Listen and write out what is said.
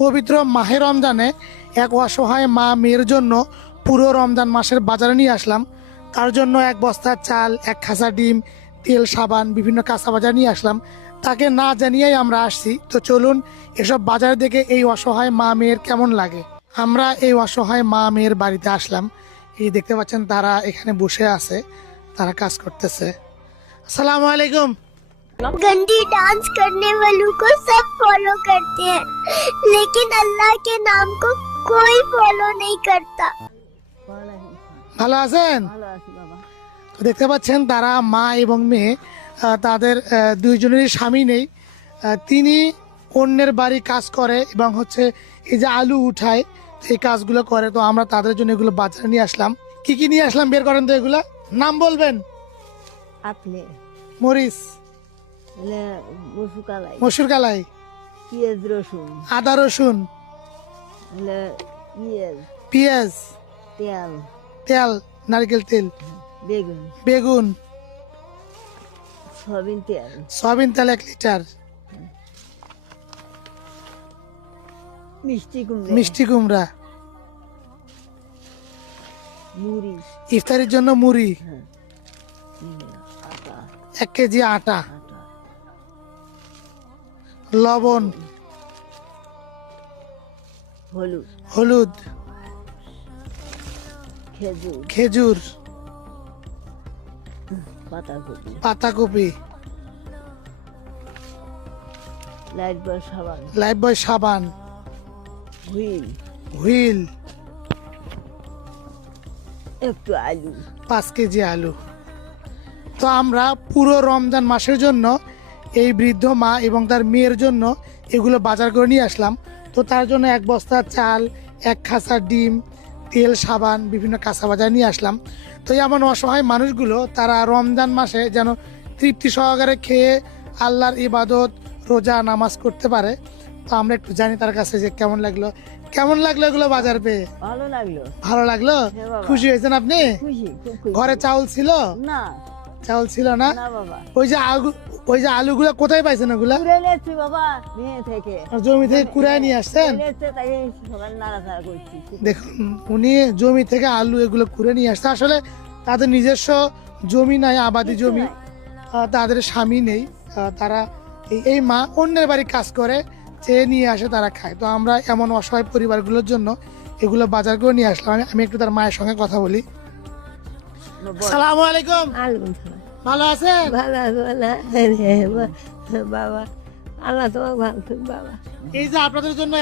পবিত্র মাহে রমজানে এক অসহায় মা মেয়ের জন্য পুরো রমজান মাসের বাজারে নিয়ে আসলাম। তার জন্য এক বস্তা চাল, এক খাসা ডিম, তেল, সাবান, বিভিন্ন কাঁচা বাজার নিয়ে আসলাম। তাকে না জানিয়েই আমরা আসছি। তো চলুন এসব বাজার দেখে এই অসহায় মা মেয়ের কেমন লাগে। আমরা এই অসহায় মা মেয়ের বাড়িতে আসলাম। এই দেখতে পাচ্ছেন তারা এখানে বসে আছে, তারা কাজ করতেছে। আসসালামু আলাইকুম। गंदी डांस करने वालों को सब फॉलो करते हैं, लेकिन अल्लाह के नाम को कोई फॉलो नहीं करता। ভালো আছেন? তো দেখতে পাচ্ছেন তারা মা এবং মেয়ে, তাদের দুইজনেরই স্বামী নেই। তিনি অন্যের বাড়ি কাজ করে এবং হচ্ছে এই যে আলু উঠায়, এই কাজগুলো করে। তো আমরা তাদের জন্য এগুলো বাজারে নিয়ে আসলাম। কি কি নিয়ে আসলাম বের করেন তো এগুলা, নাম বলবেন? আপনি মরিচ, মসুর কালাই, পেঁয়াজ রসুন, আদা রসুন, পেঁয়াজ, তেল, তেল, নারকেল তেল, বেগুন, বেগুন, সয়াবিন তেল, সয়াবিন তেল 1 লিটার, মিষ্টি কুমড়া, মুড়ি, ইফতারির জন্য মুড়ি, আটা, 1 কেজি আটা, লবণ, হলুদ, হলুদ, খেজুর, খেজুর, পাতাকপি, পাতাকপি, লাইফবয় সাবান, লাইফবয় সাবান, হুইল, হুইল, একটু আলু। 5 কেজি আলু। তো আমরা পুরো রমজান মাসের জন্য এই বৃদ্ধ মা এবং তার মেয়ের জন্য এগুলো বাজার করে নিয়ে আসলাম। তো তার জন্য 1 বস্তা চাল, 1 খাসা ডিম, তেল, সাবান, বিভিন্ন কাঁচা বাজার নিয়ে আসলাম। তো এমন অসহায় মানুষগুলো তারা রমজান মাসে যেন তৃপ্তি সহকারে খেয়ে আল্লাহর ইবাদত, রোজা, নামাজ করতে পারে। তো আমরা একটু জানি তার কাছে যে কেমন লাগলো এগুলো বাজার পেয়ে। ভালো লাগলো, ভালো লাগলো? হ্যাঁ বাবা। খুশি হয়েছেন আপনি? খুশি, খুব খুশি। ঘরে চাউল ছিল? না, চাউল ছিল না? না বাবা, ওই যে আলুগুলা কোথায় পাইছেন ওগুলা? কুড়ে নিয়েছি বাবা, মেয়ে থেকে আর জমি থেকে কুড়ায় নিয়ে আসছেন? এনেছে, তাই সকাল নাড়াচাড়া করছি। দেখুন উনি জমি থেকে আলু এগুলো কুড়ে নিয়ে আসছে। আসলে তাদের নিজস্ব জমি নাই, আবাদি জমি, তাদের স্বামী নেই। তারা এই মা অন্যের বাড়ি কাজ করে, চেয়ে নিয়ে আসে, তারা খায়। তো আমরা এমন অসহায় পরিবারগুলোর জন্য এগুলো বাজার করে নিয়ে আসলাম। আমি একটু তার মায়ের সঙ্গে কথা বলি। সালামু আলাইকুম। ভালো আছেন? ভালো আছে বাবা, আল্লাহ তোমাকে ভালো থাক বাবা। এই যে আপনাদের জন্য